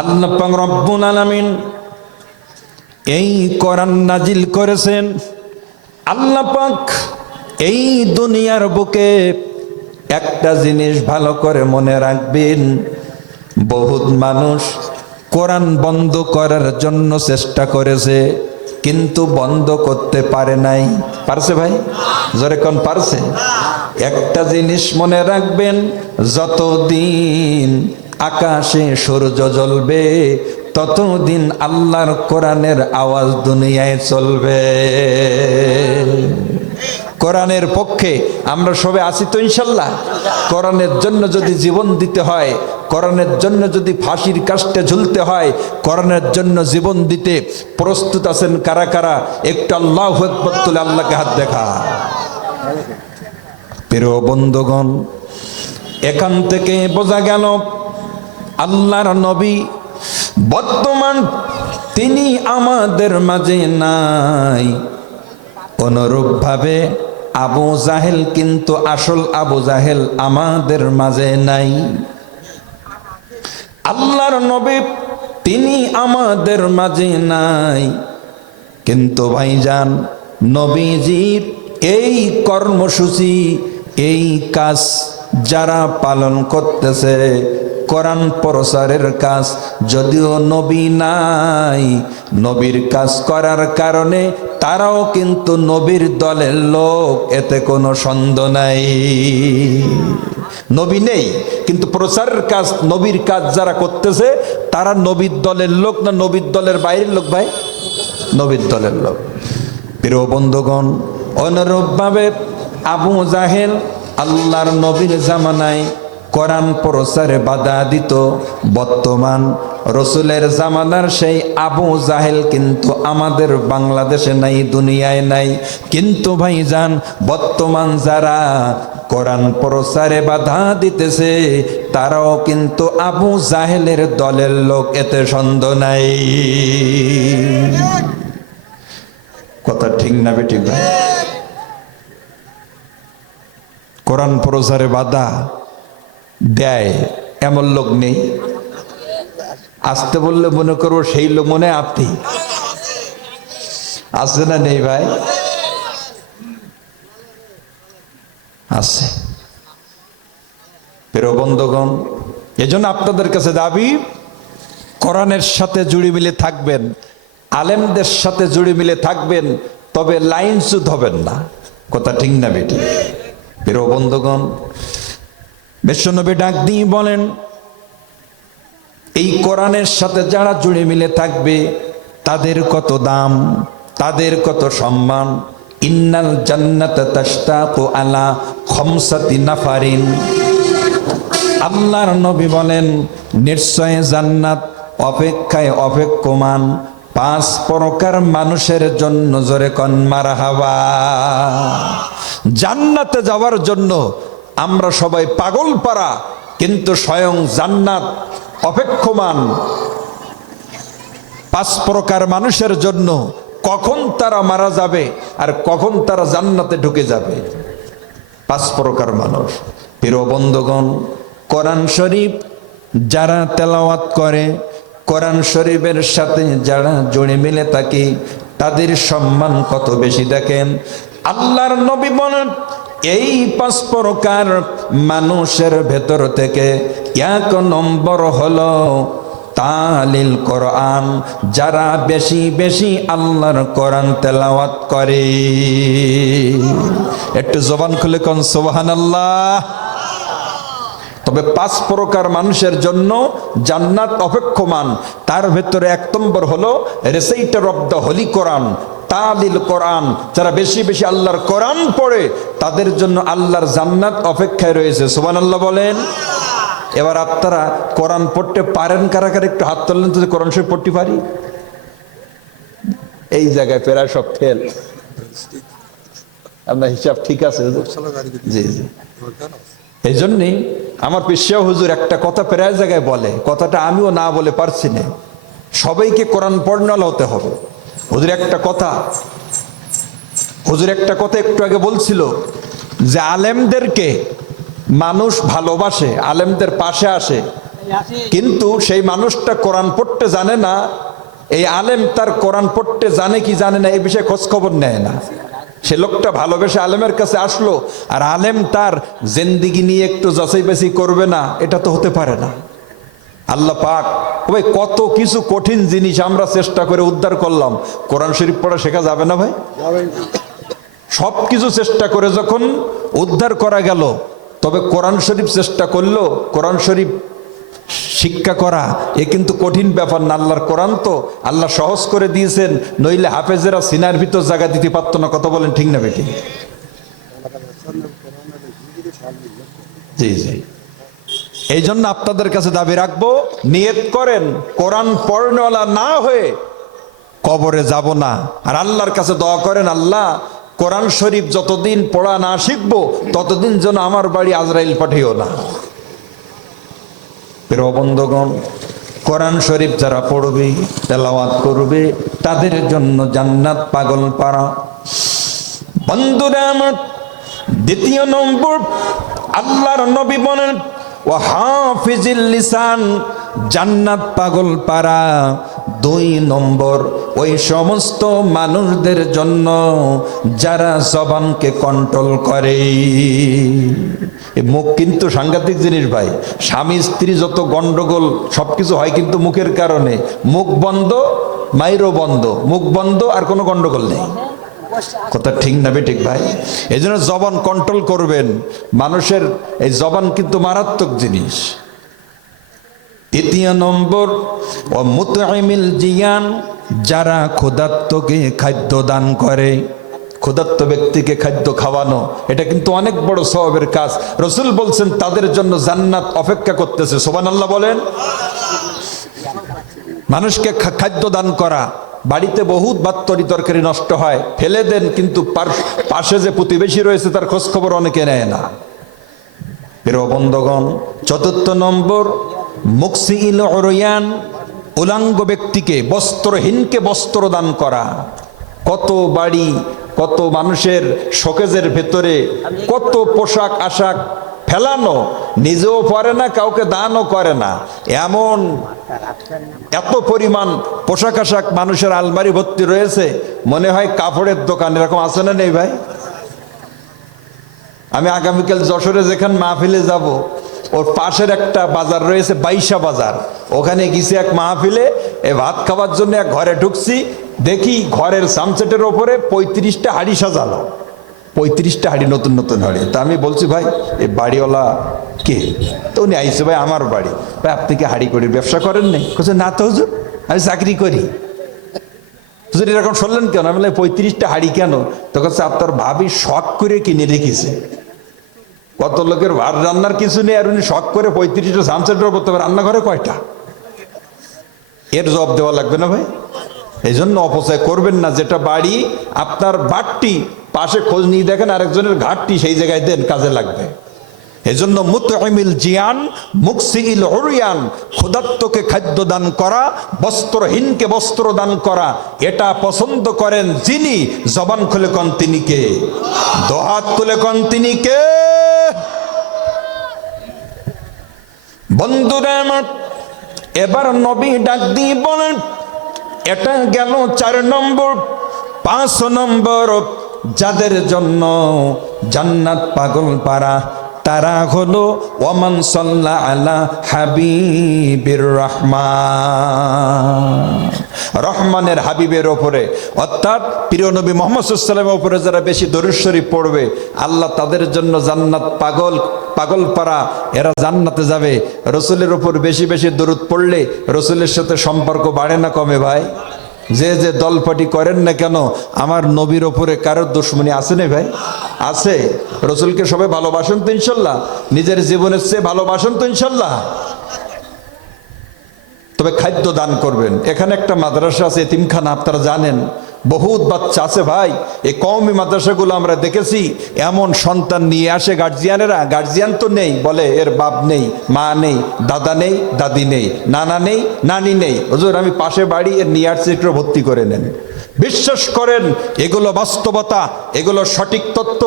আল্লাহ পাক রব্বুল আলামিন এই কোরআন নাজিল করেছেন। আল্লাহ পাক এই দুনিয়ার বুকে একটা জিনিস ভালো করে মনে রাখবেন, বহুত মানুষ কোরআন বন্ধ করার জন্য চেষ্টা করেছে, কিন্তু বন্ধ করতে পারে নাই। পারছে ভাই? জোরে কোন পারছে? একটা জিনিস মনে রাখবেন, যতদিন আকাশে সূর্য জ্বলবে ততদিন আল্লাহর কোরআনের আওয়াজ দুনিয়ায় চলবে। কোরআনের পক্ষে আমরা সবাই আছি তো ইনশাল্লাহ। কোরআনের জন্য যদি জীবন দিতে হয়, কোরআনের জন্য যদি ফাঁসির কাস্টে ঝুলতে হয়, কোরআনের জন্য জীবন দিতে প্রস্তুত আছেন কারা কারা? একটু আল্লাহু আকবার তুলে আল্লাহকে হাত দেখা। প্রিয় বন্ধুগণ, এখান থেকে বোঝা গেল আল্লাহর নবী বর্তমান তিনি আমাদের মাঝে নাই। অনুরূপভাবে আবু জাহেল কিন্তু আসল আবু জাহেল আমাদের মাঝে নাই। আল্লাহর নবী তিনি আমাদের মাঝে নাই, কিন্তু ভাইজান নবীজির এই কর্মসূচি, এই কাজ যারা পালন করতেছে, কোরআন প্রচারের কাজ, যদিও নবী নাই, নবীর কাজ করার কারণে তারাও কিন্তু নবীর দলের লোক, এতে কোনো সন্দেহ নাই। নবী নেই কিন্তু প্রচারের কাজ, নবীর কাজ যারা করতেছে তারা নবীর দলের লোক না নবীর দলের বাইরের লোক? ভাই, নবীর দলের লোক। প্রিয় বন্ধুগণ, অনুরূপভাবে আবু জাহেল আল্লাহর নবীর জামানায় কোরআন প্রচারে বাধা দিত। বর্তমান রসুলের জামানার সেই আবু জাহেল কিন্তু আমাদের বাংলাদেশে নাই, দুনিয়ায় নাই। কিন্তু ভাইজান বর্তমান যারা কোরআন প্রচারে বাধা দিতেছে তারাও কিন্তু আবু জাহেলের দলের লোক, এতে সন্দেহ নাই। কথা ঠিক না বেঠিক ভাই? কোরআন প্রচারে বাধা দেয় এমন লোক নেই। আসতে বললে মনে করবো সেই লোক মনে আপনি আছে না নেই ভাই? আছে। প্রিয় বন্ধুগণ, এজন্য আপনাদের কাছে দাবি, কোরআনের সাথে জুড়ে মিলে থাকবেন, আলেমদের সাথে জুড়ে মিলে থাকবেন, তবে লাইনচ্যুত হবেন না। কথা ঠিক না বেটি? প্রিয় বন্ধুগণ, বিশ্বনবী ডাক দিয়ে বলেন, এই কোরআনের সাথে যারা জুড়ে মিলে থাকবে তাদের কত দাম, তাদের কত সম্মান। ইন্নাল জান্নাতা তাশতাকু আলা খামসাতি নাফারিন। আল্লাহর নবী বলেন, নিশ্চয় জান্নাত অপেক্ষায় অপেক্ষমান 5 প্রকার মানুষের জন্য। জোরে কোন মারহাবা। জান্নাতে যাওয়ার জন্য আমরা সবাই পাগল পারা, কিন্তু স্বয়ং জান্নাত অপেক্ষমান 5 প্রকার মানুষের জন্য। কখন তারা মারা যাবে আর কখন তারা জান্নাতে ঢুকে যাবে, 5 প্রকার মানুষ। প্রিয় বন্ধুগণ, কোরআন শরীফ যারা তেলাওয়াত করে, কোরআন শরীফের সাথে যারা জুড়ে মিলে থাকে, তাদের সম্মান কত বেশি দেখেন। আল্লাহর নবী বলেন, এই 5 প্রকার মানুষের ভেতর থেকে 1 নম্বর হলো তালিল কোরআন, যারা বেশি বেশি আল্লাহর কোরআন তেলাওয়াত করে। একটু জবান খুলে কোন সুবহানাল্লাহ। তবে 5 প্রকার মানুষের জন্য জান্নাত অপেক্ষমান। তার ভেতরে 1 নম্বর হলো রেসাইটার অফ দ্য হোলি কোরআন, তালিল কোরআন। যারা বেশি বেশি আল্লাহর কোরআন পড়ে তাদের জন্য আল্লাহর জান্নাত অপেক্ষায় রয়েছে। সুবহানাল্লাহ বলেন। এবার আপনারা কোরআন পড়তে পারেন কারা কারা? একটু হাত তুললেন তো, কোরআন শরীফ পড়তে পারি। এই জায়গায় প্রায় সব ফেল। আপনার হিসাব ঠিক আছে? জি জি। এই জন্যই আমার পেশা হুজুর একটা কথা প্রায় জায়গায় বলে, কথাটা আমিও না বলে পারছি না, সবাইকে কোরআন পড়নাল হতে হবে। হুজুর একটা কথা একটু আগে বলছিল যে আলেমদেরকে মানুষ ভালোবাসে, আলেমদের পাশে আসে, কিন্তু সেই মানুষটা কোরআন পড়তে জানে না, এই আলেম তার কোরআন পড়তে জানে কি জানে না এই বিষয়ে খোঁজ খবর নেয় না। সে লোকটা ভালোবেসে আলেমের কাছে আসলো, আর আলেম তার জিন্দেগি নিয়ে একটু যাচাই বাছাই করবে না, এটা তো হতে পারে না। আল্লাহ পাক ভাই কত কিছু কঠিন জিনিস আমরা চেষ্টা করে উদ্ধার করলাম, কোরআন শরীফ পড়া শেখা যাবে না ভাই? সব কিছু চেষ্টা করে যখন উদ্ধার করা গেল, তবে কোরআন শরীফ চেষ্টা করলো, কোরআন শরীফ শিক্ষা করা এ কিন্তু কঠিন ব্যাপার না। আল্লাহর কোরআন তো আল্লাহ সহজ করে দিয়েছেন, নইলে হাফেজেরা সিনার ভিতর জায়গা দিতে পারতো না। কথা বলেন ঠিক না বেটি? জি জি, এই জন্য আপনাদের কাছে দাবি রাখবো, নিয়ত করেন কোরআন পড়নেওয়ালা না হয়ে কবরে যাব না। আর আল্লাহর কাছে দোয়া করেন, আল্লাহ কোরআন শরীফ যতদিন পড়া না শিখবো ততদিন যেন আমার বাড়ি আজরাইল পাঠিও না। প্রিয় বন্ধুগণ, কোরআন শরীফ যারা পড়বে, তেলাওয়াত করবে, তাদের জন্য জান্নাত পাগল পারা। বন্ধুরা আমার, দ্বিতীয় নম্বর আল্লাহর নবী বলেন ওয়া হাফিজিল লিসান, জান্নাত পাগল পারা। দুই নম্বর ওই সমস্ত মানুষদের জন্য যারা জবানকে কন্ট্রোল করে। এই মুখ কিন্তু সাংঘাতিক জিনিস ভাই। স্বামী স্ত্রী যত গন্ডগোল সবকিছু হয় কিন্তু মুখের কারণে। মুখ বন্ধ, মাইরও বন্ধ, মুখ বন্ধ আর কোনো গন্ডগোল নেই। কথা ঠিক না ঠিক ভাই? এই জন্য জবান কন্ট্রোল করবেন। মানুষের এই জবান কিন্তু মারাত্মক জিনিস। তৃতীয় নম্বর ও মুতআমিল জিয়ান, যারা ক্ষুধার্তকে খাদ্য দান করে। ক্ষুধার্ত ব্যক্তিকে খাদ্য খাওয়ানো এটা কিন্তু অনেক বড় সওয়াবের কাজ। রাসূল বলছেন তাদের জন্য জান্নাত অপেক্ষা করতেছে। সুবহানাল্লাহ বলেন। মানুষকে খাদ্য দান করা। বাড়িতে বহুত ভাত তরকারি নষ্ট হয়, ফেলে দেন, কিন্তু পাশে যে প্রতিবেশী রয়েছে তার খোঁজ খবর অনেকে নেয় না। প্রিয় বন্ধুগণ, চতুর্থ নম্বর মুকসিল উরয়ান, উলাঙ্গ ব্যক্তিকে, বস্ত্রহীনকে বস্ত্র দান করা। কত বাড়ি, কত মানুষের শোকেজের ভেতরে কত পোশাক আশাক ফেলানো, নিজেও পরে না, কাউকে দানও করে না। এমন এত পরিমাণ পোশাক আশাক মানুষের আলমারি ভর্তি রয়েছে, মনে হয় কাপড়ের দোকান। এরকম আছে না নেই ভাই? আমি আগামীকাল যশোরে যেখানে মাহফিলে যাব, ওর পাশের একটা বাজার রয়েছে, বাইশা বাজার। ওখানে গেছি এক মাহফিলে, এ ভাত খাওয়ার জন্য এক ঘরে ঢুকছি, দেখি ঘরের সামসেটের ওপরে 35টা হাড়ি সাজানো। 35টা হাড়ি, নতুন নতুন হাড়ি। তা আমি বলছি, ভাই এই বাড়িওয়ালা কে? তো উনি আইসে, ভাই আমার বাড়ি। ভাই আপনি কি হাড়ি করি ব্যবসা করেন? নেই। বলছে না তো হুজুর, আমি চাকরি করি। হুজুর এরকম শুনলেন কেন? আমি বললাম 35টা হাড়ি কেন? তো কাছে আপনার ভাবি শখ করে কিনে রেখেছে। কত লোকের ভাত রান্নার কিছু নেই, আর উনি শখ করে 35টা সামসেটের ওপর। তবে রান্নাঘরে কয়টা? এর জবাব দেওয়া লাগবে না ভাই? এই জন্য অপচয় করবেন না। যেটা বাড়ি আপনার বাড়তি, পাশে খোঁজ নিয়ে দেখেন আরেকজনের ঘাটতি, সেই জায়গায় দেন, কাজে লাগবে। এই জন্য মুতআমিল জিয়ান, মুকসিল উরয়ান, ক্ষুধার্তকে খাদ্য দান করা, বস্ত্রহীনকে বস্ত্র দান করা, এটা পছন্দ করেন যিনি। জবান খুলে কন তিনি কে? দুহাত তুলে কন তিনি কে? বন্ধুরা আমার, এবার নবী ডাক দিয়ে বলেন, এটা গেল 4 নম্বর। 5 নম্বর যাদের জন্য জান্নাত পাগল পারা, তারা হলো ওমান সাল্লা আলা হাবিবির রহমান, রহমানের হাবিবের ওপরে, অর্থাৎ প্রিয় নবী মুহাম্মদ সাল্লাল্লাহু আলাইহি ওয়াসাল্লামের ওপরে যারা বেশি দরুদ শরীফ পড়বে, আল্লাহ তাদের জন্য জান্নাত পাগল পারা, এরা জান্নাতে যাবে। রসুলের ওপর বেশি বেশি দরুদ পড়লে রসুলের সাথে সম্পর্ক বাড়ে না কমে ভাই? যে যে দলপাটি করেন না কেন, আমার নবীর ওপরে কারোর দুশমনী আছে না ভাই? আছে। রসুলকে সবাই ভালোবাসেন তো ইনশাল্লাহ? নিজের জীবনের চেয়ে ভালোবাসেন তো ইনশাল্লাহ? তবে খাদ্য দান করবেন। এখানে একটা মাদ্রাসা আছে, এতিমখানা, আপনারা জানেন, বহুত বাচ্চা আছে ভাই। এই কওমি মাদ্রাসাগুলো আমরা দেখেছি, এমন সন্তান নিয়ে আসে গার্জিয়ানেরা, গার্জিয়ান তো নেই, বলে এর বাপ নেই, মা নেই, দাদা নেই, দাদি নেই, নানা নেই, নানি নেই। হুজুর আমি পাশে বাড়ি, এর নিয়ে আসছি, একটু ভর্তি করে নেন। বিশ্বাস করেন এগুলো বাস্তবতা, এগুলো সঠিক তত্ত্ব।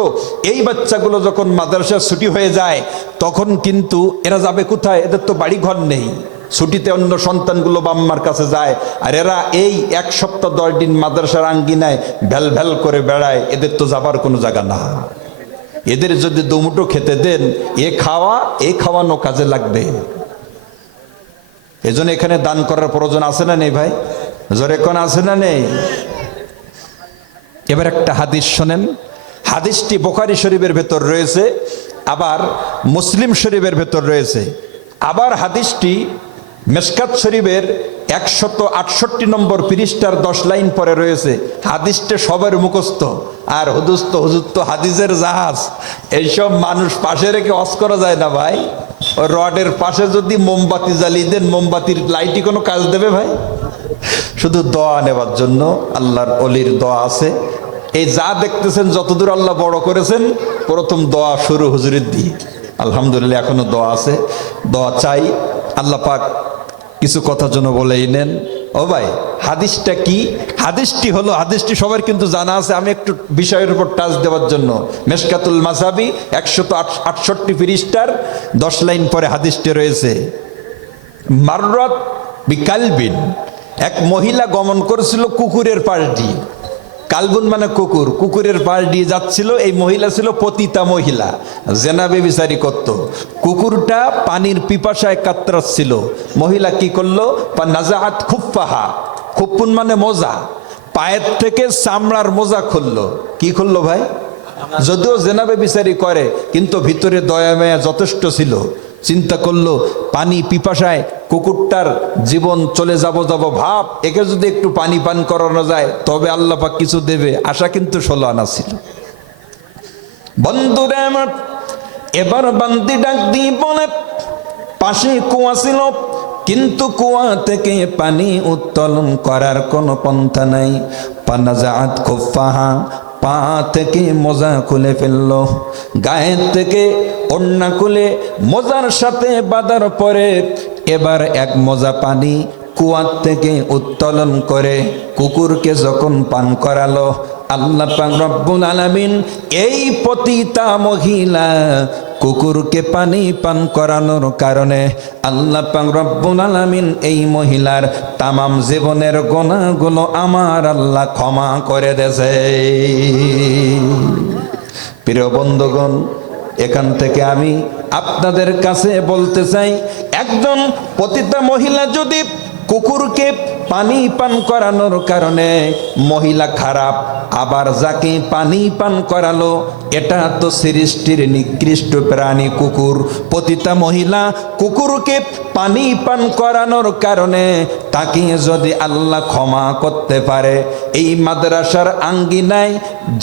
এই বাচ্চাগুলো যখন মাদ্রাসা ছুটি হয়ে যায় তখন কিন্তু এরা যাবে কোথায়? এদের তো বাড়ি ঘর নেই। ছুটিতে অন্য সন্তানগুলো বাম্মার কাছে যায়, আর এরা এই 1 সপ্তাহ 10 দিন মাদ্রাসার আঙ্গিনায় ভ্যাল ভ্যাল করে বেড়ায়। এদের তো যাবার কোনো জায়গা না। এদের যদি দুমুটো খেতে দেন, এ খাওয়ানো কাজে লাগবে। এজন্য এখানে দান করার প্রয়োজন আছে না নেই ভাই? জোরে কোন আছে না নেই? এবার একটা হাদিস শোনেন। হাদিসটি বুখারী শরীফের ভেতর রয়েছে, আবার মুসলিম শরীফের ভেতর রয়েছে, আবার হাদিসটি মিশকাত শরীফের 168 নম্বর পৃষ্ঠার 10 লাইন পরে রয়েছে। হাদিসটা সবার মুখস্থ। আর হুজুর তো হাদিসের জাহাজ, এইসব মানুষ পাশে রেখে ওয়াজ করা যায় না ভাই। ওই রডের পাশে যদি মোমবাতি জ্বালিয়ে দেন, মোমবাতির লাইটই কোনো কাজ দেবে ভাই? শুধু দোয়া নেবার জন্য আল্লাহর ওলির দোয়া আছে। এই যা দেখতেছেন যতদূর আল্লাহ বড় করেছেন, প্রথম দোয়া শুরু হুজুরের দিয়ে। আলহামদুলিল্লাহ এখনো দোয়া আছে, দোয়া চাই। আল্লাহ পাক কিছু কথা যেন বলেই নেন। ও ভাই, হাদিসটা কি? হাদিসটি হলো, হাদিসটি সবার কিন্তু জানা আছে, আমি একটু বিষয়ের উপর টাচ দেওয়ার জন্য। মিশকাতুল মাসাবি 168 পৃষ্ঠার 10 লাইন পরে হাদিসটি রয়েছে। মাররাত বিকালবিন, এক মহিলা গমন করেছিল কুকুরের পাশ দিয়ে। কালবুন মানে কুকুর, কুকুরের পাশ দিয়ে যাচ্ছিল। এই মহিলা ছিল পতিতা মহিলা, জেনা বেবিচারি করত। কুকুরটা পানির পিপাসায় কাতরাচ্ছিল। মহিলা কি করলো? নাজাআত খুফফাহা, খুফফুন মানে মোজা, পায়ের থেকে চামড়ার মোজা খুললো। কি খুললো ভাই? যদিও জেনা বেবিচারি করে, কিন্তু ভিতরে দয়া মায়া যথেষ্ট ছিল। চিন্তা করলো পানি পিপাসায় কুকুরটার জীবন চলে যাব ভাব, একে যদি একটু পানি পান করানো যায় তবে আল্লাহ পাক কিছু দেবে। আশা কিন্তু 16 আনা ছিল। বন্ধুরে আমার, এবার বান্দি ডাক দিয়ে বলে, পাশে কুয়া ছিল, কিন্তু কুয়া থেকে পানি উত্তোলন করার কোনো পন্থা নাই। পানাজাআত খুফফাহা, পা থেকে মোজা খুলে ফেললো, গায়ের থেকে ওড়না খুলে মোজার সাথে বাঁধার পরে এবার এক মোজা পানি কুয়ার থেকে উত্তোলন করে কুকুরকে যখন পান করালো, আল্লাহ পাক রব্বুল আলামিন এই পতিতা মহিলা কুকুরকে পানি পান করানোর কারণে আল্লাহ পাক রব্বুল আলামিন এই মহিলার তামাম জীবনের গুনাহগুলো আমার আল্লাহ ক্ষমা করে দেছে। প্রিয় বন্ধুগণ, এখান থেকে আমি আপনাদের কাছে বলতে চাই, একজন পতিতা মহিলা যদি কুকুরকে পানি পান করানোর কারণে মহিলা খারাপ, আবার যাকে পানি পান করালো এটা তো সৃষ্টির নিকৃষ্ট প্রাণী কুকুর। পতিতা মহিলা কুকুরকে পানি পান করানোর কারণে তাকে যদি আল্লাহ ক্ষমা করতে পারে, এই মাদ্রাসার আঙ্গিনায়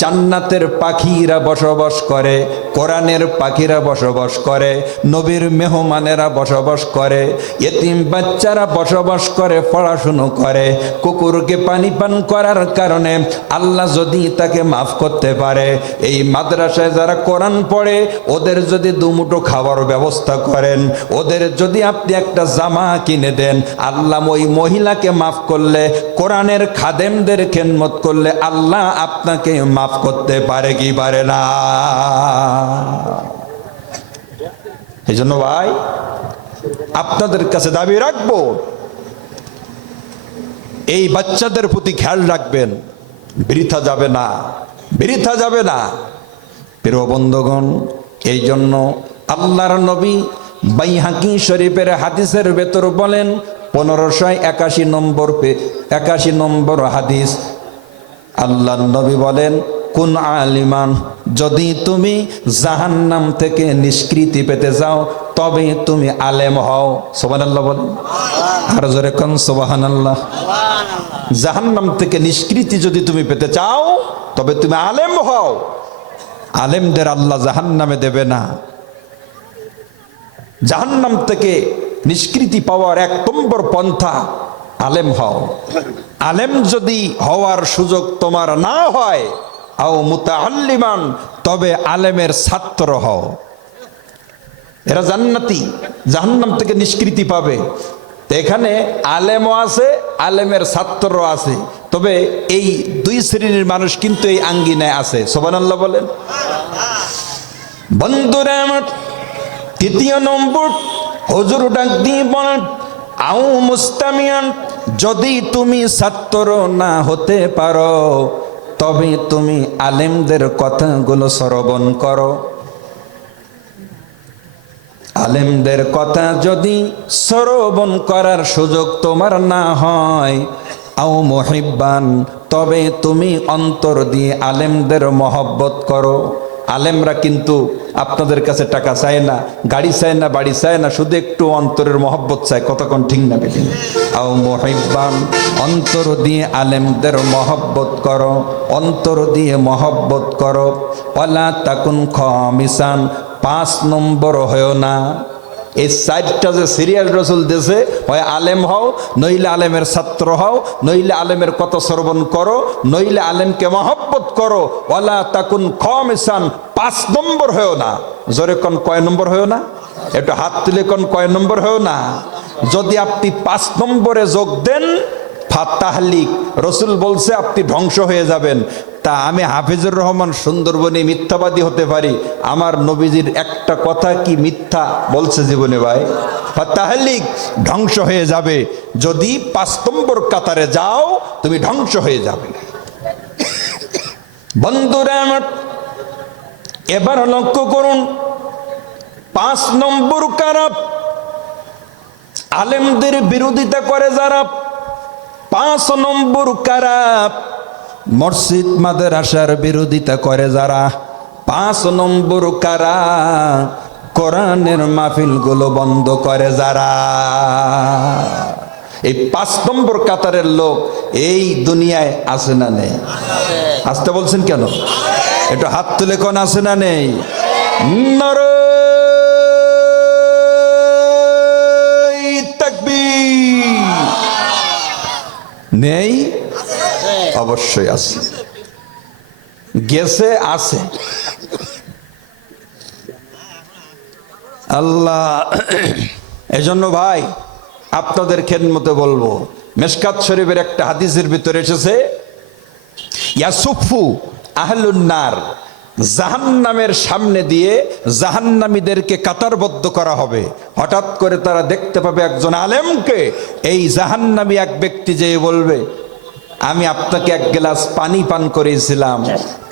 জান্নাতের পাখিরা বসবাস করে, কোরআনের পাখিরা বসবাস করে, নবীর মেহমানেরা বসবাস করে, এতিম বাচ্চারা বসবাস করে, পড়াশুনো করে। কুকুরকে পানি পান করার কারণে আল্লাহ যদি তাকে মাফ করতে পারে, এই মাদ্রাসায় যারা কোরআন পড়ে ওদের যদি দুমুঠো খাবার ব্যবস্থা করেন, ওদের যদি আপনি একটা জামা কিনে দেন, আল্লাহ ওই মহিলাকে মাফ করলে, কোরআনের খাদেমদের খেদমত করলে আল্লাহ আপনাকে মাফ করতে পারে কি পারে না? এই জন্য ভাই আপনাদের কাছে দাবি রাখবো, এই বাচ্চাদের প্রতি খেয়াল রাখবেন, বৃথা যাবে না, বৃথা যাবে না। প্রিয় বন্ধুগণ, এই জন্য আল্লাহর নবী বাইহাকি শরীফের হাদিসের ভেতর বলেন, 1581 নম্বর হাদিস, আল্লাহর নবী বলেন, কোন আলিমান, যদি তুমি জাহান্নাম থেকে নিষ্কৃতি পেতে যাও তবে তুমি আলেম হও। সুবহানাল্লাহ বলেন, আর জোরে কোন সুবহানাল্লাহ। জাহান্নাম থেকে নিষ্কৃতি যদি তুমি পেতে চাও তবে তুমি আলেম হও। আলেমদের আল্লাহ জাহান্নামে দেবে না। জাহান্নাম থেকে নিষ্কৃতি পাওয়ার 1 নম্বর পন্থা আলেম হও। আলেম যদি হওয়ার সুযোগ তোমার না হয়, আও মুতাআল্লিমান, তবে আলেমের ছাত্র হও। এরা জান্নাতি, জাহান্নাম থেকে নিষ্কৃতি পাবে। এখানে আলেমও আছে, আলেমের ছাত্রও আছে। তবে এই দুই শ্রেণীর মানুষ কিন্তু এই আঙ্গিনায় আছে, সুবহানাল্লাহ বলেন। বন্ধুরা আমার, তৃতীয় নম্বর, হুজুর ডাক দিয়ে বলেন, আও মুস্তামিয়ান, যদি তুমি ছাত্র না হতে পারো তবে তুমি আলেমদের কথাগুলো শ্রবণ করো। আলেমদের কথা যদি শ্রবণ করার সুযোগ তোমার না হয়, আও মুহিব্বান, তবে তুমি অন্তর দিয়ে আলেমদের মহব্বত করো। আলেমরা কিন্তু আপনাদের কাছে টাকা চায় না, গাড়ি চায় না, বাড়ি চায় না, শুধু একটু অন্তরের মহব্বত চায়। কতক্ষণ ঠিক না বেঠিক? আও মুহিব্বান, অন্তর দিয়ে আলেমদের মহব্বত করো, অন্তর দিয়ে মহব্বত করো। ওয়ালা তাকুন খামিসান, 5 নম্বর হয়েও না। এই 4টা যে সিরিয়াল রসুল দেশে, হয় আলেম হও, নইলে আলেমের ছাত্র হও, নইলে আলেমের কথা শ্রবণ করো, নইলে আলেমকে মহব্বত করো। ওয়ালা তাকুন খামিসান, 5 নম্বর হয়েও না। জোরে কোন কয় নম্বর হয়েও না? একটু হাত তুলে কোন কয় নম্বর হয়েও না? যদি আপনি 5 নম্বরে যোগ দেন, ফাতাহলিক, রসুল বলছে আপনি ধ্বংস হয়ে যাবেন। তা আমি হাফিজুর রহমান সুন্দরবনে মিথ্যাবাদী হতে পারি, আমার নবীজির একটা কথা কি মিথ্যা বলছে জীবনে? ভাই, ফাতাহলিক, ধ্বংস হয়ে যাবে। যদি 5 নম্বর কাতারে যাও তুমি ধ্বংস হয়ে যাবে। বন্ধুরা আমার, এবার লক্ষ্য করুন, 5 নম্বর কারা? আলেমদের বিরোধিতা করে যারা। 5 নম্বর কারা? মসজিদ মাদ্রাসার বিরোধিতা করে যারা। 5 নম্বর কারা? কোরআনের মাহফিলগুলো বন্ধ করে যারা। এই 5 নম্বর কাতারের লোক এই দুনিয়ায় আছে না নেই? আসতে বলছেন কেন? একটু হাত তুলে কোন আছে না নেই? নারে তাকবীর! নেই? অবশ্যই আছে, গেছে, আছে। আল্লাহ, এজন্য ভাই আপনাদের খেদমতে বলবো, মিশকাত শরীফের একটা হাদিসের ভিতরে এসেছে, ইয়াসুফু আহলুন নার, জাহান্নামের সামনে দিয়ে জাহান্নামীদেরকে কাতারবদ্ধ করা হবে। হঠাৎ করে তারা দেখতে পাবে একজন আলেমকে। এই জাহান্নামী এক ব্যক্তি যেয়ে বলবে, আমি আপনাকে 1 গ্লাস পানি পান করেছিলাম।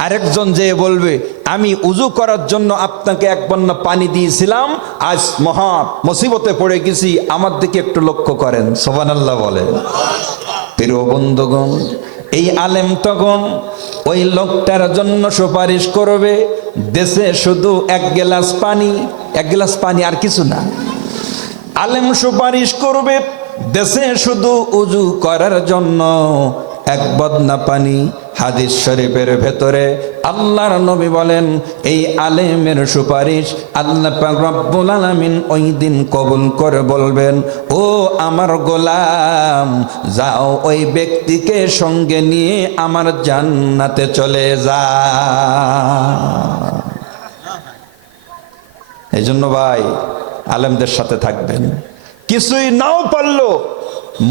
আরেকজন যেয়ে বলবে, আমি উজু করার জন্য আপনাকে 1 বন্যা পানি দিয়েছিলাম, আজ মহা মুসিবতে পড়ে গেছি, আমার দিকে একটু লক্ষ্য করেন। সুবহানাল্লাহ বলেন। প্রিয় বন্ধুগণ, এই আলেম তখন ওই লোকটার জন্য সুপারিশ করবে। দেশে শুধু 1 গ্লাস পানি, 1 গ্লাস পানি, আর কিছু না। আলেম সুপারিশ করবে দেশে শুধু উজু করার জন্য 1 বদনা পানি। হাদিস শরীফের ভেতরে আল্লাহর নবী বলেন, এই আলেমের সুপারিশ আল্লাহ পাক রব্বুল আলামিন ওই দিন কবুল করে বলবেন, ও আমার গোলাম, যাও ওই ব্যক্তিকে সঙ্গে নিয়ে আমার জান্নাতে চলে যা। এই জন্য ভাই আলেমদের সাথে থাকবেন। কিছুই নাও পারলো,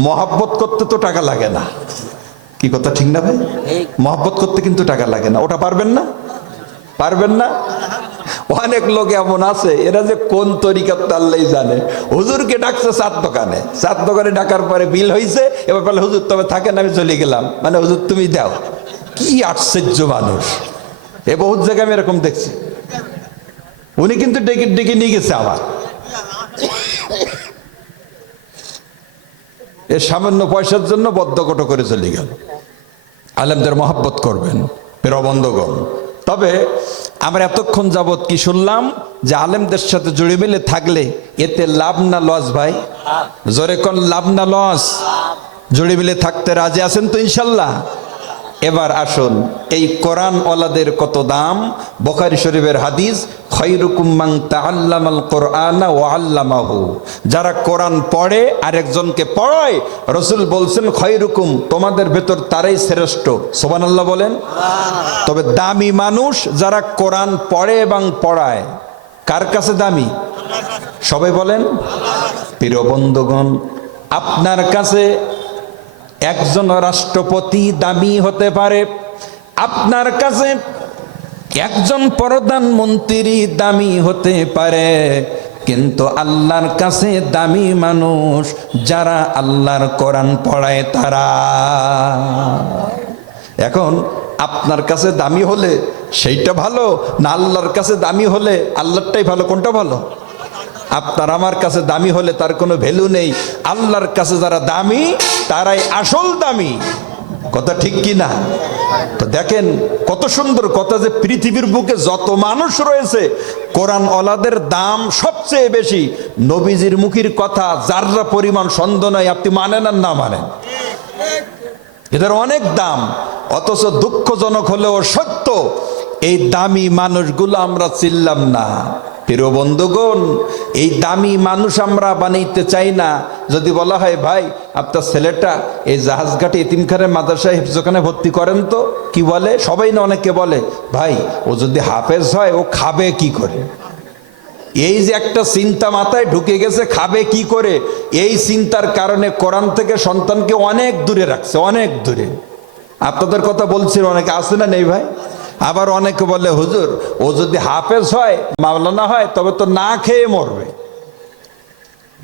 মহব্বত করতে তো টাকা লাগে না। কি কথা ঠিক না ভাই? মহব্বত করতে কিন্তু টাকা লাগে না। ওটা পারবেন না? পারবেন না? অনেক লোক এমন আছে, এরা যে কোন তরিকাতে আল্লাহই জানে। হুজুরকে ডাকছে 4 দোকানে, 4 দোকানে ডাকার পরে বিল হয়েছে, এবার বলে হুজুর তবে থাকেন, আমি চলে গেলাম, মানে হুজুর তুমি দাও। কি আশ্চর্য মানুষ! এ বহুত জায়গায় আমি এরকম দেখছি। উনি কিন্তু ডেকে ডেকে নিয়ে গেছে আবার। এ সামান্য পয়সার জন্য বদ্ধকট করে চলে গেল। আলেমদের মহব্বত করবেন প্রিয় বন্ধুগণ। তবে আমরা এতক্ষণ যাবৎ কি শুনলাম, যে আলেমদের সাথে জুড়ে মিলে থাকলে এতে লাভ না লস? ভাই জোরে কোন লাভ না লস? জুড়ে মিলে থাকতে রাজি আছেন তো ইনশাল্লাহ? এবার আসুন, এই কোরআন ওয়ালাদের কত দাম। বুখারী শরীফের হাদিস, খায়রুকুম মান তাআল্লামাল কোরআনা ওয়া আল্লামাহু, যারা কোরআন পড়ে আরেকজনকে পড়ায়, রাসূল বলছেন খায়রুকুম, তোমাদের ভেতর তারাই শ্রেষ্ঠ। সুবহানাল্লাহ বলেন। তবে দামি মানুষ যারা কোরআন পড়ে এবং পড়ায়। কার কাছে দামি? সবাই বলেন। প্রিয় বন্ধুগণ, আপনার কাছে একজন রাষ্ট্রপতি দামি হতে পারে, আপনার কাছে একজন প্রধানমন্ত্রী দামি হতে পারে, কিন্তু আল্লাহর কাছে দামি মানুষ যারা আল্লাহর কোরআন পড়ায় তারা। এখন আপনার কাছে দামি হলে সেইটা ভালো না আল্লাহর কাছে দামি হলে আল্লাহরটাই ভালো? কোনটা ভালো? আপনার আমার কাছে দামি হলে তার কোনো ভ্যালু নেই, আল্লাহর কাছে যারা দামি তারাই আসল দামি। কথা ঠিক কি না? তো দেখেন কত সুন্দর কথা যে পৃথিবীর বুকে যত মানুষ রয়েছে কোরআন ওয়ালাদের দাম সবচেয়ে বেশি। নবীজির মুখের কথা যাররা পরিমাণ সন্দেহ নয়, আপনি মানেন আর না মানেন, এদের অনেক দাম। অথচ দুঃখজনক হলেও সত্য, এই দামি মানুষগুলো আমরা চিনলাম না। প্রিয় বন্ধুগণ, এই দামি মানুষ আমরা বানাইতে চাই না। যদি বলা হয় ভাই আপনার ছেলেটা এই জাহাজঘাটে এতিমখানার মাদ্রাসায় হিফজখানে ভর্তি করেন, তো কি বলে? সবাই না অনেকে বলে ভাই ও যদি হাফেজ হয় ও খাবে কি করে? এই যে একটা চিন্তা মাথায় ঢুকে গেছে, খাবে কি করে, এই চিন্তার কারণে কোরআন থেকে সন্তানকে অনেক দূরে রাখছে, অনেক দূরে। আপনাদের কথা বলছিল, অনেকে আছে না নেই ভাই? আবার অনেকে বলে হুজুর ও যদি হাফেজ হয় মাওলানা হয় তবে তো না খেয়ে মরবে।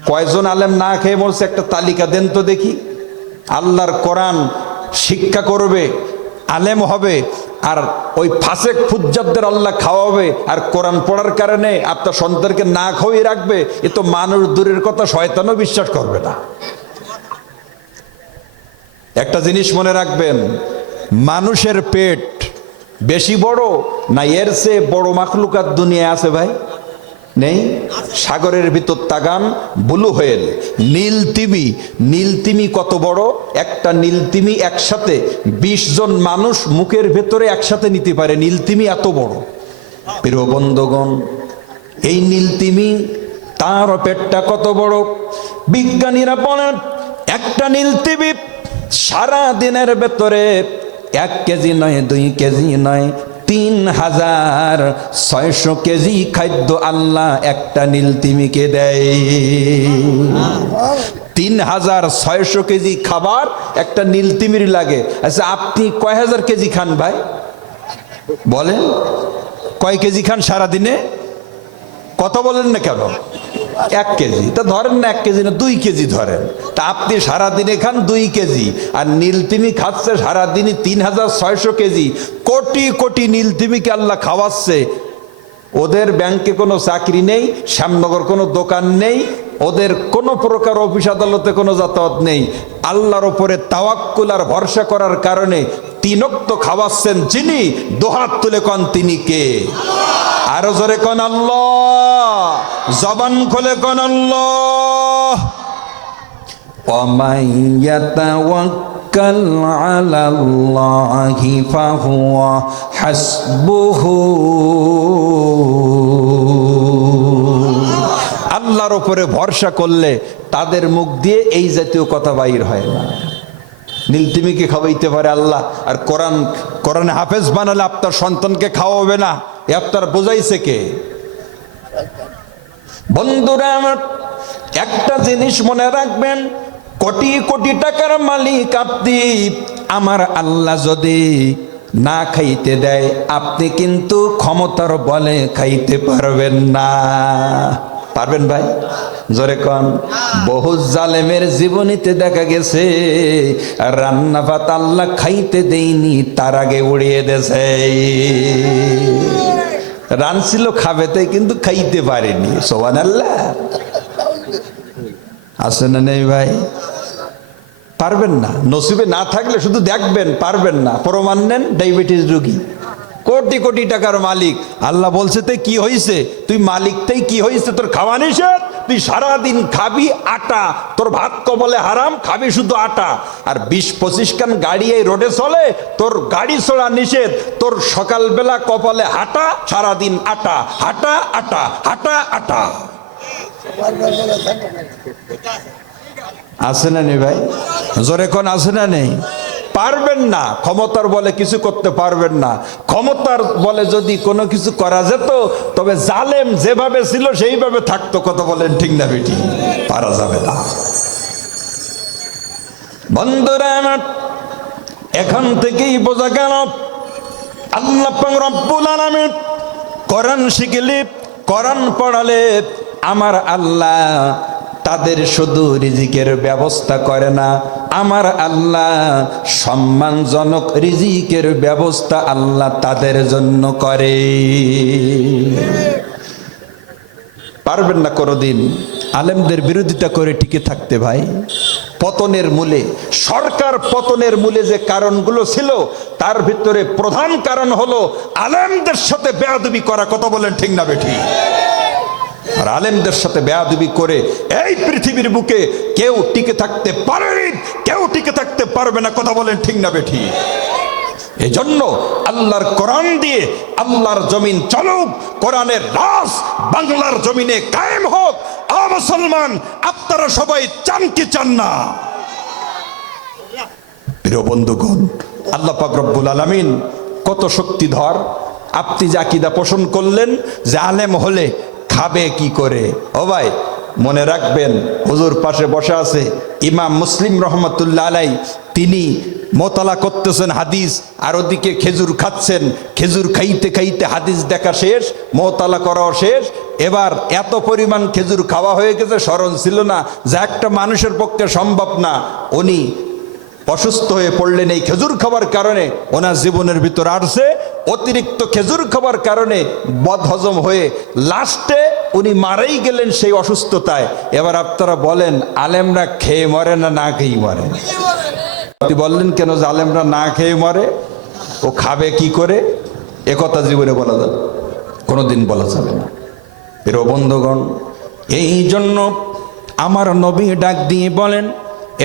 কয়জন আলেম না খেয়ে মরছে একটা তালিকা দেন তো দেখি। আল্লাহর কোরআন শিক্ষা করবে, আলেম হবে, আর ওই ফাসেক ফুজ্জারদের আল্লাহ খাওয়াবে, আর কোরআন পড়ার কারণে আপনার সন্তানকে না খাওয়িয়ে রাখবে। এ তো মানুষ দূরের কথা, শয়তানও বিশ্বাস করবে না। একটা জিনিস মনে রাখবেন, মানুষের পেট বেশি বড় না এর চেয়ে বড় মাখলুকাত দুনিয়ায় আছে ভাই? নেই। সাগরের ভিতর তাকান, ব্লু হোয়েল, নীল তিমি। নীল তিমি কত বড়? একটা নীল তিমি একসাথে 20 জন মানুষ মুখের ভেতরে একসাথে নিতে পারে, নীল তিমি এত বড়। প্রিয় বন্ধুগণ, এই নীল তিমি তার পেটটা কত বড়? বিজ্ঞানীরা বলেন একটা নীল তিমি সারা দিনের ভেতরে 1 কেজি নয়, 2 কেজি নয়, 3600 কেজি খাদ্য আল্লাহ একটা নীল তিমিকে দেয়। 3600 কেজি খাবার একটা নীল তিমির লাগে। আচ্ছা আপনি কয় হাজার কেজি খান ভাই? বলেন কয় কেজি খান সারা দিনে? কত বলেন না কেন? 1 কেজি। তা ধরেন না 1 কেজি না 2 কেজি ধরেন। তা আপনি সারাদিনে খান 2 কেজি, আর নীলতিমি খাচ্ছে সারাদিনে 3600 কেজি। কোটি কোটি নীলতিমিকে আল্লাহ খাওয়াচ্ছে। ওদের ব্যাংকে কোনো চাকরি নেই, শ্যামনগর কোনো দোকান নেই, ওদের কোনো প্রকার অফিস আদালতে কোনো যাতায়াত নেই। আল্লাহর ওপরে তাওয়াক্কুল আর ভরসা করার কারণে 3 ওয়াক্ত খাওয়াচ্ছেন যিনি, দোহাত তুলে কন তিনি কে? আরো জোরে কন আল্লাহ, জবান খুলে কন আল্লাহ। ওয়ামান ইয়াতাওয়াক্কাল আলাল্লাহি ফাহুয়া হাসবুহু। আল্লাহর উপরে ভরসা করলে তাদের মুখ দিয়ে এই জাতীয় কথা বাইর হয় না। নীলতিমিকে খাওয়াইতে পারে আল্লাহ, আর কোরআনে হাফেজ বানালে আপনার সন্তানকে খাওয়াবে না, এ আপনার বোঝাইছে কে? বন্ধুরা আমার, একটা জিনিস মনে রাখবেন, কোটি কোটি টাকার মালিক আপনি, আমার আল্লাহ যদি না খাইতে দেয় আপনি কিন্তু ক্ষমতার বলে খাইতে পারবেন না। পারবেন ভাই? জোরে কন। বহু জালেমের জীবনীতে দেখা গেছে রান্না ভাত আল্লাহ খাইতে দেয়নি, তার আগে উড়িয়ে দেছে। রানছিল খাবে তাই কিন্তু খাইতে পারেনি। সুবহানাল্লাহ। আছে না নেই ভাই? পারবেন না, নসিবে না থাকলে শুধু দেখবেন, পারবেন না। প্রমাণ নেন, ডায়াবেটিস রোগী, কোটি কোটি টাকার মালিক। আল্লাহ বলছে তাই কি হয়েছে? তুই মালিক তাই কি হয়েছে? তোর খাওয়া নিষেধ, তুই সারাদিন খাবি আটা, তোর ভাত কবলে হারাম, খাবি শুধু আটা। আর 20-25 খান গাড়ি এই রোডে চলে, তোর গাড়ি চড়া নিষেধ, তোর সকালবেলা কপালে হাঁটা, সারাদিন আটা, হাঁটা আটা, হাঁটা আটা। আছে না নেই ভাই? জোরে কোন আছে না নেই? পারবেন না, ক্ষমতার বলে কিছু করতে পারবেন না। ক্ষমতার বলে যদি কোনো কিছু করা যেত তবে জালেম যেভাবে ছিল সেইভাবে থাকতো। কথা বলেন ঠিক না বেটি? পারা যাবে না। বন্ধুরা আমার, এখান থেকেই বোঝা গেল আল্লাহ পাক রব্বুল আলামিন কোরআন শিখলে, কোরআন পড়ালে আমার আল্লাহ তাদের শুধু রিজিকের ব্যবস্থা করে না, আমার আল্লাহ সম্মানজনক রিজিকের ব্যবস্থা আল্লাহ তাদের জন্য করে। পারবেন না কোনোদিন আলেমদের বিরোধিতা করে টিকে থাকতে ভাই। পতনের মূলে, সরকার পতনের মূলে যে কারণগুলো ছিল তার ভিতরে প্রধান কারণ হলো আলেমদের সাথে বেয়াদবি করা। কথা বলেন ঠিক না বেঠিক? আর আলেমদের সাথে বেয়াদবি করে এই পৃথিবীর বুকে কেউ টিকে থাকতে পারেনি, কেউ টিকে থাকতে পারবে না। কথা বলেন ঠিক না বেঠিক? এই জন্য আল্লাহর কোরআন দিয়ে আল্লাহর জমিন চলুক, কোরআনের রাজ বাংলার জমিনে কায়েম হোক। মুসলমান আপনারা সবাই চান কি চান না? প্রিয় বন্ধুগণ, আল্লাহ পাক রব্বুল আলামিন কত শক্তিধর। আপনি যে আকীদা পোষণ করলেন যে আলেম হলে খাবে কি করে, ও ভাই মনে রাখবেন, হুজুর পাশে বসে আছে ইমাম মুসলিম রহমতুল্লাহ আলাই, তিনি মোতালা করতেছেন হাদিস, আর ওদিকে খেজুর খাচ্ছেন। খেজুর খাইতে খাইতে হাদিস দেখা শেষ, মোতালা করাও শেষ। এবার এত পরিমাণ খেজুর খাওয়া হয়ে গেছে, স্মরণ ছিল না যে একটা মানুষের পক্ষে সম্ভব না। উনি অসুস্থ হয়ে পড়লেন এই খেজুর খাবার কারণে। ওনার জীবনের ভিতর আসছে অতিরিক্ত খেজুর খাবার কারণে বদহজম হয়ে লাস্টে উনি মারাই গেলেন সেই অসুস্থতায়। এবার আপনারা বলেন আলেমরা খেয়ে মরে না না খেয়ে মরে? আপনি বললেন কেন যে আলেমরা না খেয়ে মরে? ও খাবে কি করে? এ কথা জীবনে বলা যাবে? কোনোদিন বলা যাবে না। প্রিয় বন্ধুগণ, এই জন্য আমার নবী ডাক দিয়ে বলেন,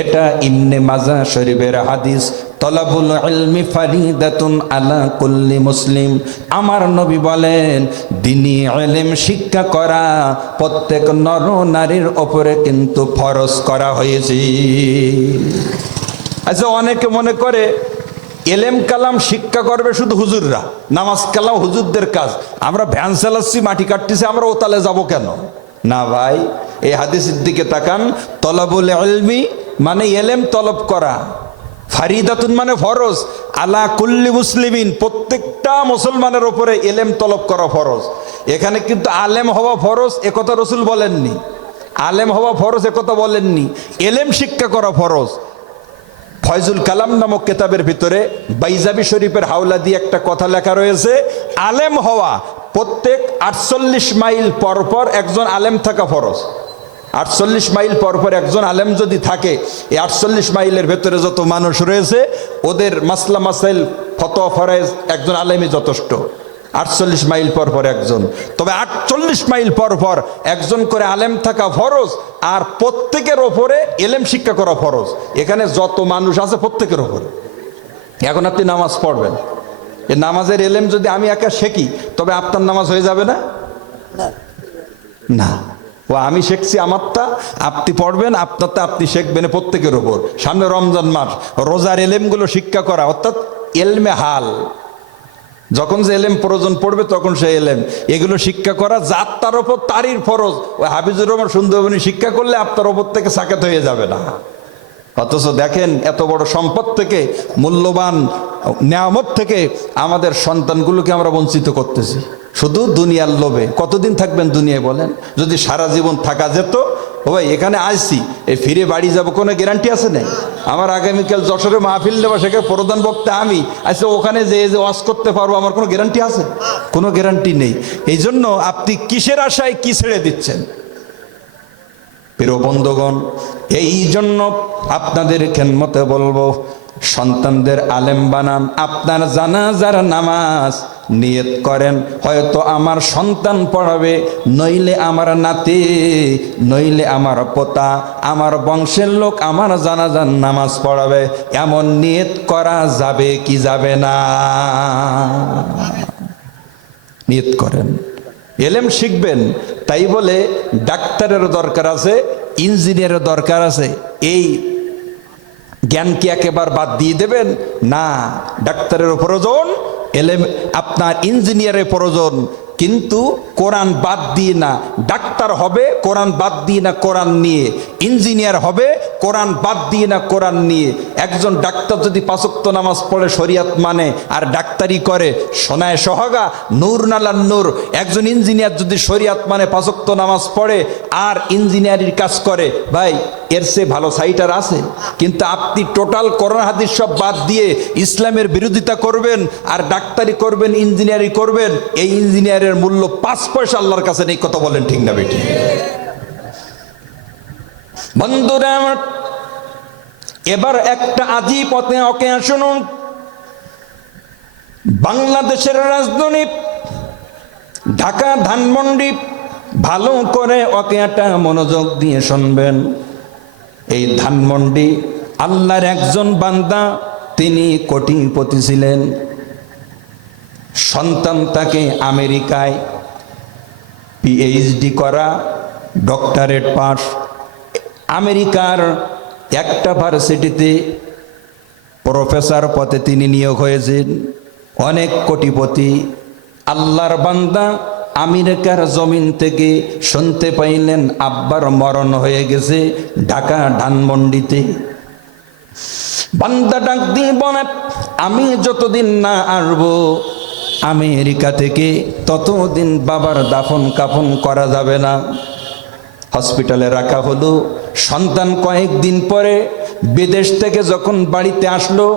এটা ইবনে মাজাহ শরীফের হাদিস, তলাবুল ইলমি ফারিদাতুন আলা কুল্লি মুসলিম। আমার নবী বলেন দ্বীনি ইলম শিক্ষা করা প্রত্যেক নর নারীর উপরে কিন্তু ফরজ করা হয়েছে। আচ্ছা, অনেকে মনে করে এলেম কালাম শিক্ষা করবে শুধু হুজুররা, নামাজ কালাম হুজুরদের কাজ, আমরা ভ্যান চালাচ্ছি মাটি কাটতেছি, আমরা ওতালে যাব কেন? না ভাই, এই হাদিসের দিকে তাকান। তলাবুল ইলমি মানে এলেম তলব করা, ফারিদাতুন মানে ফরজ, আলা কুল্লি মুসলিমিন প্রত্যেকটা মুসলমানের উপরে এলেম তলব করা ফরজ। এখানে কিন্তু আলেম হওয়া ফরজ একথা রসুল বলেননি, আলেম হওয়া ফরজ একথা বলেননি, এলেম শিক্ষা করা ফরজ। ফয়জুল কালাম নামক কিতাবের ভিতরে বাইজাবি শরীফের হাওলা দিয়ে একটা কথা লেখা রয়েছে, আলেম হওয়া প্রত্যেক 48 মাইল পর পর একজন আলেম থাকা ফরজ। 48 মাইল পর পর একজন আলেম যদি থাকে, এই 48 মাইলের ভেতরে যত মানুষ রয়েছে ওদের মাসলা মাসাইল ফতোয়া ফরজ একজন আলেমই যথেষ্ট। 48 মাইল পর পর একজন, তবে 48 মাইল পর পর একজন করে আলেম থাকা ফরজ, আর প্রত্যেকের ওপরে এলেম শিক্ষা করা ফরজ। এখানে যত মানুষ আছে প্রত্যেকের ওপরে। এখন আপনি নামাজ পড়বেন, এই নামাজের এলেম যদি আমি একা শিখি তবে আপনার নামাজ হয়ে যাবে না? না, ও আমি শিখছি আমারটা, আপনি পড়বেন আপনারটা, আপনি শিখবেন প্রত্যেকের ওপর। সামনে রমজান মাস, রোজার এলেমগুলো শিক্ষা করা, অর্থাৎ এলমে হাল, যখন যে এলেম প্রয়োজন পড়বে তখন সে এলেম এগুলো শিক্ষা করা, যার তার ওপর তারই ফরজ। ওই হাফিজুর রহমান সুন্দরবনী শিক্ষা করলে আপনার ওপর থেকে সাকেত হয়ে যাবে না। অথচ দেখেন এত বড় সম্পদ থেকে, মূল্যবান নেয়ামত থেকে আমাদের সন্তানগুলোকে আমরা বঞ্চিত করতেছি শুধু দুনিয়ার লোভে। কতদিন থাকবেন দুনিয়ায় বলেন? যদি সারা জীবন থাকা যেত, ও ভাই এখানে আসছি, এই ফিরে বাড়ি যাব কোনো গ্যারান্টি আছে না? আমার আগামীকাল যশোরে মাহফিল দেবো, সেখানে প্রধান বক্তা আমি, আচ্ছা ওখানে যে ওয়াজ করতে পারবো, আমার কোনো গ্যারান্টি আছে? কোনো গ্যারান্টি নেই। এই জন্য আপনি কিসের আশায় কি ছেড়ে দিচ্ছেন? প্রিয় বন্ধুগণ, এই জন্য আপনাদের খেদমতে বলবো, সন্তানদের আলেম বানান। আপনার জানাজার নামাজ নিয়ত করেন, হয়তো আমার সন্তান পড়াবে, নইলে আমার নাতি, নইলে আমার পোতা, আমার বংশের লোক আমার জানাজার নামাজ পড়াবে, এমন নিয়ত করা যাবে কি যাবে না? নিয়ত করেন, এলেম শিখবেন। তাই বলে ডাক্তারেরও দরকার আছে, ইঞ্জিনিয়ারের দরকার আছে, এই জ্ঞান কি একেবারে বাদ দিয়ে দেবেন? না, ডাক্তারেরও প্রয়োজন, এলেম আপনার ইঞ্জিনিয়ারের প্রয়োজন, কিন্তু কোরআন বাদ দিয়ে না। ডাক্তার হবে কোরআন বাদ দিয়ে না, কোরআন নিয়ে। ইঞ্জিনিয়ার হবে কোরআন বাদ দিয়ে না কোরআন নিয়ে। একজন ডাক্তার যদি 5 ওয়াক্ত নামাজ পড়ে শরিয়ত মানে আর ডাক্তারি করে, সোনায় সোহাগা নূর নালার নূর। একজন ইঞ্জিনিয়ার যদি শরিয়ত মানে 5 ওয়াক্ত নামাজ পড়ে আর ইঞ্জিনিয়ারির কাজ করে, ভাই এর চেয়ে ভালো সাইটার আছে? কিন্তু আপনি টোটাল কোরআন হাদিস সব বাদ দিয়ে ইসলামের বিরোধিতা করবেন আর ডাক্তারি করবেন, ইঞ্জিনিয়ারিং করবেন। এই ইঞ্জিনিয়ারের মূল্য 5 পয়সা আল্লাহর কাছে নেই। কথা বলেন ঠিক না বেটি? বন্ধুরা আমার, এবার একটা আজীব পথে ওকে শুনুন। বাংলাদেশের রাজধানী ঢাকা ধানমন্ডি, ভালো করে ওকেটা মনোযোগ দিয়ে শুনবেন। এই ধানমন্ডি আল্লাহর একজন বান্দা, তিনি কোটিপতি ছিলেন। সন্তান তাকে আমেরিকায় পিএইচডি করা, ডক্টরেট পাস, আমেরিকার একটা ভার্সিটিতে প্রফেসর পদে তিনি নিয়োগ হয়েছেন। অনেক কোটিপতি। আল্লাহর বান্দা আমেরিকার জমিন থেকে শুনতে পাইলেন আব্বার মরণ হয়ে গেছে ঢাকা ধানমন্ডিতে। বান্দা ডাক দিয়ে বলে, আমি যতদিন না আসবো আমেরিকা থেকে ততদিন বাবার দাফন কাফন করা যাবে না। হসপিটালে রাখা হলো। সন্তান কয়েকদিন পরে বিদেশ থেকে যখন বাড়িতে আসলো,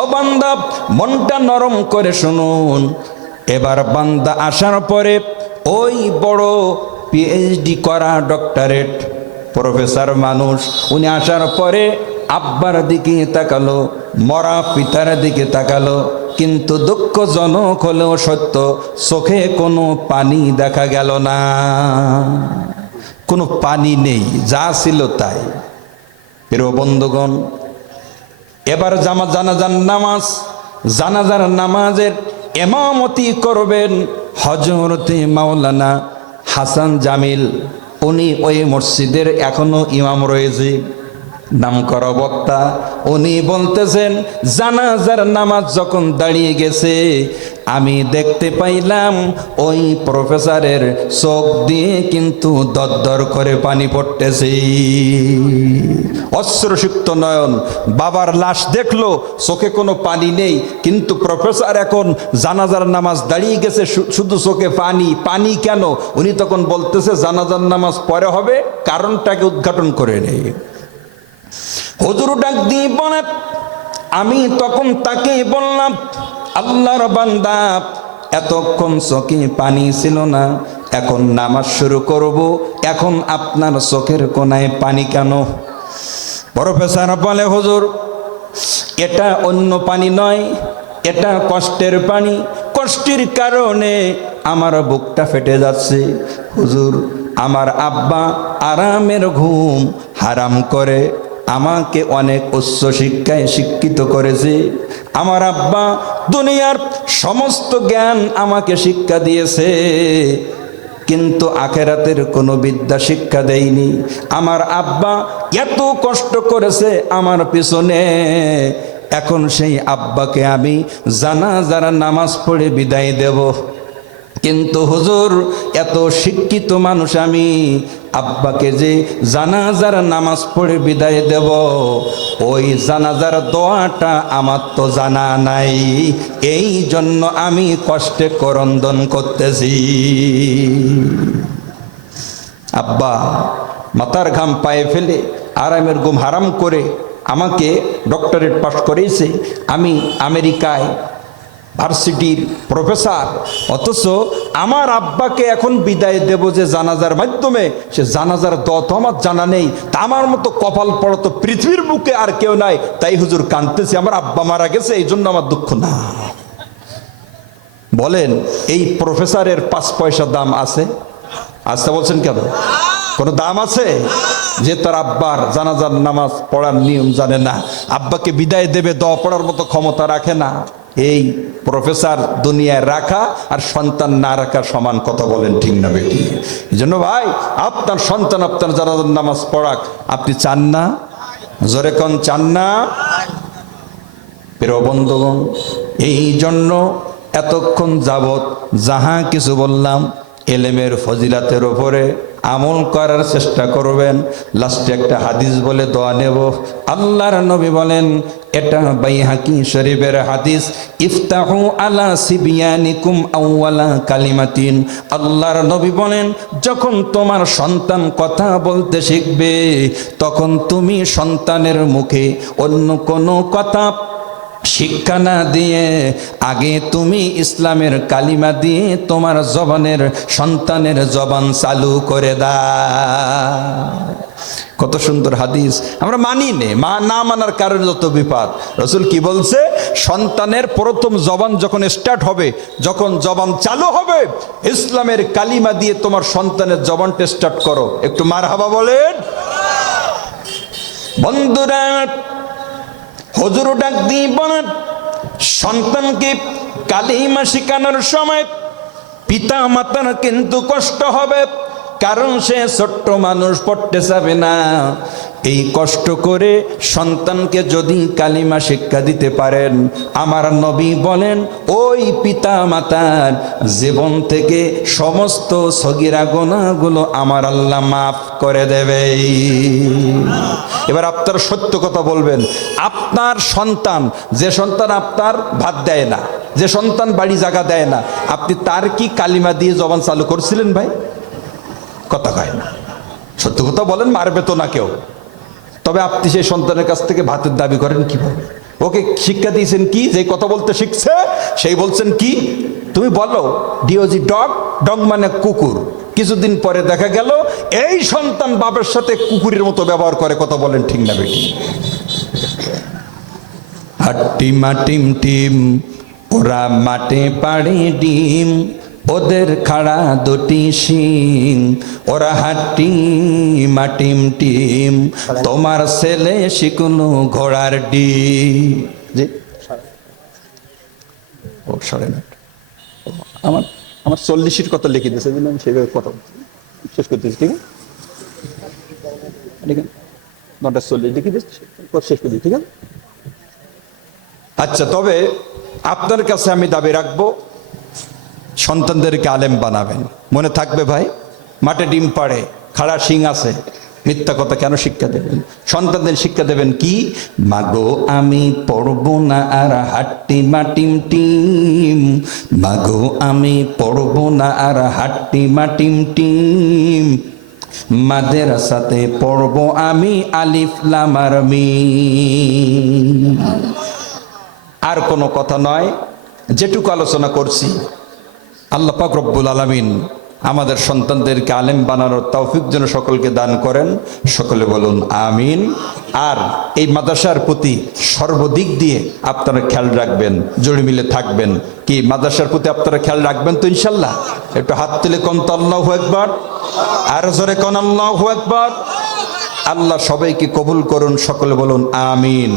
ও বান্দা মনটা নরম করে শুনুন। এবার বান্দা আসার পরে ওই বড় পিএইচডি করা ডক্টরেট প্রফেসর মানুষ, উনি আসার পরে আব্বার দিকে তাকালো, মরা পিতার দিকে তাকালো, কিন্তু দুঃখজনক হলেও সত্য, চোখে কোনো পানি দেখা গেল না। কোনো পানি নেই, যা ছিল তাই। প্রিয় বন্ধুগণ, এবার জানাজার নামাজ, জানাজার নামাজের ইমামতি করবেন হযরতে মাওলানা হাসান জামিল। উনি ওই মসজিদের এখনো ইমাম রয়েছে, নামকরা বক্তা। উনি বলতেছেন, জানাজার নামাজ যখন দাঁড়িয়ে গেছে, আমি দেখতে পাইলাম ওই প্রফেসরের চোখ দিয়ে কিন্তু দরদর করে পানি পড়তেছে, অশ্রুসিক্ত নয়ন। বাবার লাশ দেখলো, চোখে কোনো পানি নেই, কিন্তু প্রফেসর এখন জানাজার নামাজ দাঁড়িয়ে গেছে, শুধু চোখে পানি। পানি কেন? উনি তখন বলতেছে জানাজার নামাজ পরে হবে, কারণটাকে উদ্ঘাটন করে নেই। হুজুর ডাক দিয়ে বলে, আমি তখন তাকে বললাম, আল্লাহর বান্দা, এতক্ষণ চোখে পানি ছিল না, এখন নামাজ শুরু করব, এখন আপনার চোখের কোনায় পানি কেন? প্রফেসর বলে, হুজুর এটা অন্য পানি নয়, এটা কষ্টের পানি। কষ্টের কারণে আমার বুকটা ফেটে যাচ্ছে। হুজুর, আমার আব্বা আরামের ঘুম হারাম করে আমাকে অনেক উচ্চ শিক্ষায় শিক্ষিত করেছে। আমার আব্বা দুনিয়ার সমস্ত জ্ঞান আমাকে শিক্ষা দিয়েছে, কিন্তু আখেরাতের কোনো বিদ্যা শিক্ষা দেয়নি। আমার আব্বা এত কষ্ট করেছে আমার পিছনে, এখন সেই আব্বাকে আমি জানাজার নামাজ পড়ে বিদায় দেব। কিন্তু হুজুর, এত শিক্ষিত মানুষ আমি, আব্বাকে যে জানাজার নামাজ পড়ে বিদায় দেব, ওই জানাজার দোয়াটা আমার তো জানা নাই, এই জন্য আমি কষ্টে করন্দন করতেছি। আব্বা মাথার ঘাম পায়ে ফেলে আরামের ঘুম হারাম করে আমাকে ডক্টরেট পাস করেছে, আমি আমেরিকায় ভার্সিটির প্রফেসর, অথচ আমার আব্বাকে এখন বিদায় দেব যে জানাজার মাধ্যমে, সে জানাজার দোয়া তো আমার জানা নেই। তা আমার মতো কপাল পড়া তো পৃথিবীর বুকে আর কেউ নাই, তাই হুজুর কাঁদতেছি, আমার আব্বা মারা গেছে, এই জন্য আমার দুঃখ না। বলেন, এই প্রফেসরের 5 পয়সা দাম আছে? আচ্ছা বলছেন কেন? কোনো দাম আছে? যে তার আব্বার জানাজার নামাজ পড়ার নিয়ম জানে না, আব্বাকে বিদায় দেবে দোয়া পড়ার মতো ক্ষমতা রাখে না। এই প্রফেসর দুনিয়ায় রাখা আর সন্তান না রাখা সমান। কথা বলেন ঠিক না বেটি? এই জন্য ভাই, আপনার সন্তান আপনার জানাজার নামাজ পড়াক, আপনি চান না? জোরে কোন চান না? প্রিয় বন্ধুগণ, এই জন্য এতক্ষণ যাবৎ যাহা কিছু বললাম এলেমের ফজিলাতের ওপরে আমল করার চেষ্টা করবেন। লাস্টে একটা হাদিস বলে দোয়া নেব। আল্লাহর নবী বলেন, এটা বাইহাকি শরীফের হাদিস, ইফতাহু আলা সিবিয়ানিকুম আউয়ালা কালিমাতিন। আল্লাহর নবী বলেন, যখন তোমার সন্তান কথা বলতে শিখবে, তখন তুমি সন্তানের মুখে অন্য কোনো কথা শিক্ষা না দিয়ে আগে তুমি ইসলামের কালিমা দিয়ে তোমার জবানের সন্তানের জবান চালু করে দাও। কত সুন্দর হাদিস, আমরা মানি নে, না মানার কারণে যত বিপদ। রাসূল কি বলছে? সন্তানের প্রথম জবান যখন স্টার্ট হবে, যখন জবান চালু হবে, ইসলামের কালিমা দিয়ে তোমার সন্তানের জবানটা স্টার্ট করো। একটু মারহাবা বলেন। বন্ধুরা, হুজুর ডাক দিয়ে বলেন, সন্তানকে কালিমা শেখানোর সময় পিতা মাতার কিন্তু কষ্ট হবে, কারণ সে ছোট্ট মানুষ, পড়তে যাবে না। এই কষ্ট করে সন্তানকে যদি কালিমা শিক্ষা দিতে পারেন, আমার নবী বলেন ওই পিতা মাতার জীবন থেকে সমস্ত সগীরা গুনাহগুলো আমার আল্লাহ মাফ করে দেবে। এবার আপনার সত্য কথা বলবেন, আপনার সন্তান, যে সন্তান আপনার ভাত দেয় না, যে সন্তান বাড়ি জায়গা দেয় না, আপনি তার কি কালিমা দিয়ে জবান চালু করছিলেন ভাই? কথা কয় না, সত্য কথা বলেন, মারবে তো না কেউ। তবে আপনি সেই সন্তানের কাছ থেকে ভাতের দাবি করেন কিভাবে? ওকে শিক্ষা দিয়েছেন কি? যে কথা বলতে শিখছে সেই বলছেন কি, তুমি বলো ডিওজি ডগ, ডগ মানে কুকুর। কিছুদিন পরে দেখা গেল এই সন্তান বাবার সাথে কুকুরের মতো ব্যবহার করে। কথা বলেন ঠিক না বেটি? হাট্টিমা টিম টিম, ওরা মাঠে পাড়ে ডিম, ওদের খাড়া দুটি শিং, ওরা হাট্টি মাটিম টিম, তোমার ছেলে শিখলো ঘোড়ার ডিম। জি, ও 9:30। আমার 40-এর কথা লিখে দিয়েছে, আমি সেইভাবে কথা শেষ করতেছি। ঠিক আছে, 9:40 লিখে দিচ্ছি, শেষ করে দিই। ঠিক আছে, আচ্ছা। তবে আপনার কাছে আমি দাবি রাখবো, সন্তানদেরকে আলেম বানাবেন। মনে থাকবে ভাই, মাঠে ডিম পাড়ে, খাড়া শিং আছে, মিথ্যা কথা কেন শিক্ষা দেবেন? সন্তানদের শিক্ষা দেবেন কি? মাগো আমি পড়বো না আর হাট্টি মাটিম টিম, মাগো আমি পড়বো না আর হাট্টি মাটিম টিম, মাদ্রাসাতে পড়বো আমি আলিফ লাম আর মিম। আর কোনো কথা নয়, যেটুকু আলোচনা করছি, আল্লাহ পাক রব্বুল আলামিন আমাদের সন্তানদেরকে আলেম বানানোর তৌফিক যেন সকলকে দান করেন। সকলে বলুন আমিন। আর এই মাদ্রাসার প্রতি সর্বদিক দিয়ে আপনারা খেয়াল রাখবেন, জড়ি মিলে থাকবেন। কি মাদ্রাসার প্রতি আপনারা খেয়াল রাখবেন তো ইনশাল্লাহ? একটু হাত তুলে কোন তো আল্লাহু আকবার, আর জোরে কোন আল্লাহু আকবার। আল্লাহ সবাইকে কবুল করুন। সকলে বলুন আমিন।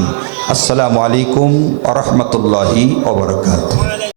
আসসালামু আলাইকুম ওয়া রাহমাতুল্লাহি ওয়া বারাকাতুহু।